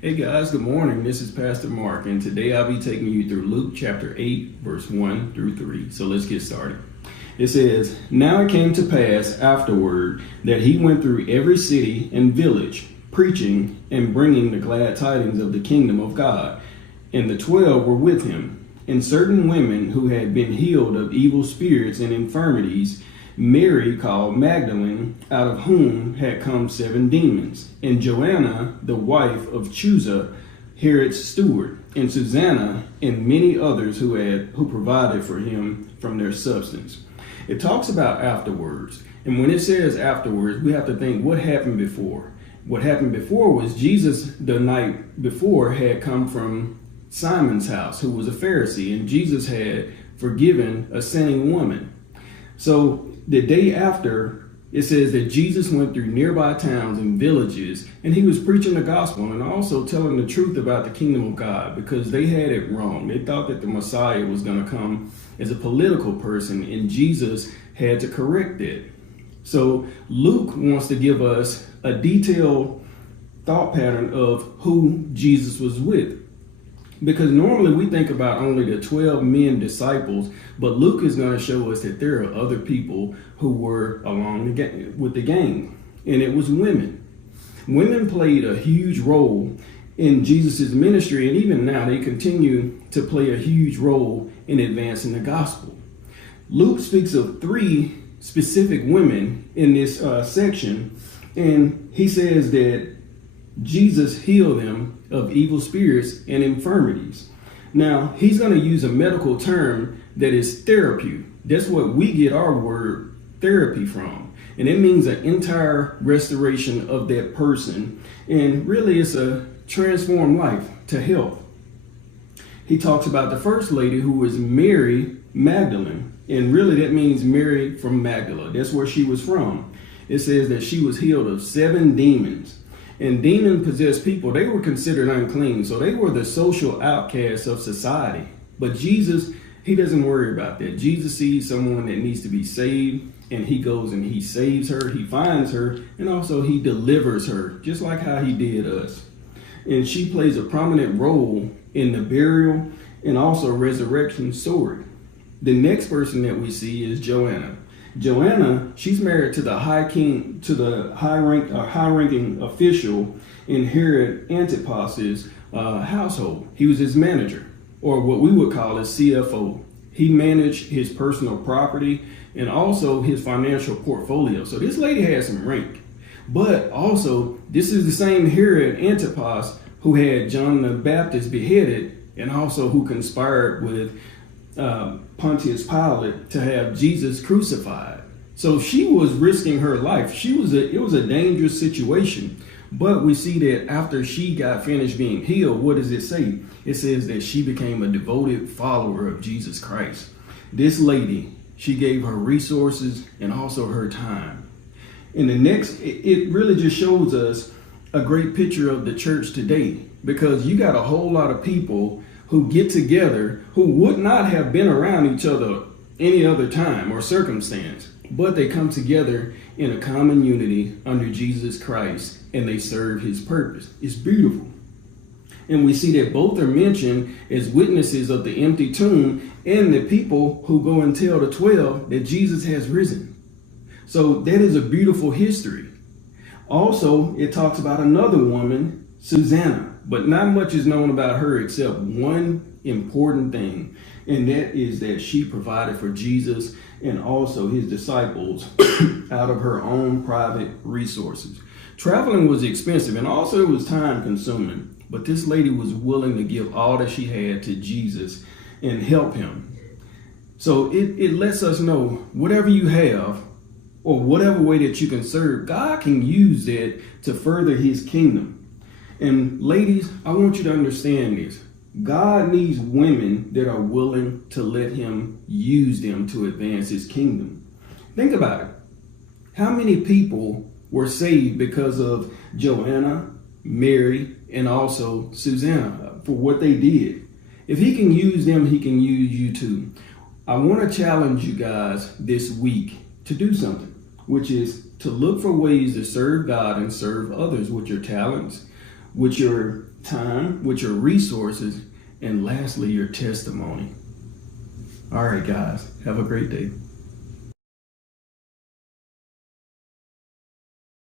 Hey guys, good morning. This is Pastor Mark, and today I'll be taking you through Luke chapter 8, verse 1 through 3. So let's get started. It says, "Now it came to pass afterward that he went through every city and village, preaching and bringing the glad tidings of the kingdom of God. And the 12 were with him, and certain women who had been healed of evil spirits and infirmities, Mary called Magdalene, out of whom had come 7 demons, and Joanna, the wife of Chuza, Herod's steward, and Susanna, and many others who provided for him from their substance." It talks about afterwards, and when it says afterwards, we have to think what happened before. What happened before was Jesus, the night before, had come from Simon's house, who was a Pharisee, and Jesus had forgiven a sinning woman. So the day after, it says that Jesus went through nearby towns and villages, and he was preaching the gospel and also telling the truth about the kingdom of God, because they had it wrong. They thought that the Messiah was going to come as a political person, and Jesus had to correct it. So Luke wants to give us a detailed thought pattern of who Jesus was with. Because normally we think about only the 12 men disciples, but Luke is going to show us that there are other people who were along with the gang, and it was women. Women played a huge role in Jesus' ministry, and even now they continue to play a huge role in advancing the gospel. Luke speaks of 3 specific women in this section, and he says that Jesus healed them of evil spirits and infirmities. Now, he's going to use a medical term that is therapy. That's what we get our word therapy from. And it means an entire restoration of that person. And really, it's a transformed life to health. He talks about the first lady, who was Mary Magdalene. And really, that means Mary from Magdala. That's where she was from. It says that she was healed of 7 demons. And demon-possessed people, they were considered unclean. So they were the social outcasts of society. But Jesus, he doesn't worry about that. Jesus sees someone that needs to be saved, and he goes and he saves her, he finds her, and also he delivers her, just like how he did us. And she plays a prominent role in the burial and also resurrection story. The next person that we see is Joanna. Joanna, she's married to the high-ranking official in Herod Antipas's household. He was his manager, or what we would call his CFO. He managed his personal property and also his financial portfolio. So this lady had some rank. But also, this is the same Herod Antipas who had John the Baptist beheaded, and also who conspired with Pontius Pilate to have Jesus crucified. So she was risking her life. It was a dangerous situation. But we see that after she got finished being healed, what does it say? It says that she became a devoted follower of Jesus Christ. This lady, she gave her resources and also her time. And the next, it really just shows us a great picture of the church today, because you got a whole lot of people who get together who would not have been around each other any other time or circumstance, but they come together in a common unity under Jesus Christ, and they serve his purpose. It's beautiful. And we see that both are mentioned as witnesses of the empty tomb and the people who go and tell the 12 that Jesus has risen. So that is a beautiful history. Also, it talks about another woman, Susanna, but not much is known about her except one important thing, and that is that she provided for Jesus and also his disciples out of her own private resources. Traveling was expensive, and also it was time consuming, but this lady was willing to give all that she had to Jesus and help him. So it lets us know whatever you have, or whatever way that you can serve, God can use that to further his kingdom. And ladies, I want you to understand this. God needs women that are willing to let him use them to advance his kingdom. Think about it. How many people were saved because of Joanna, Mary, and also Susanna for what they did? If he can use them, he can use you too. I want to challenge you guys this week to do something, which is to look for ways to serve God and serve others with your talents, with your time, with your resources, and lastly, your testimony. All right, guys, have a great day.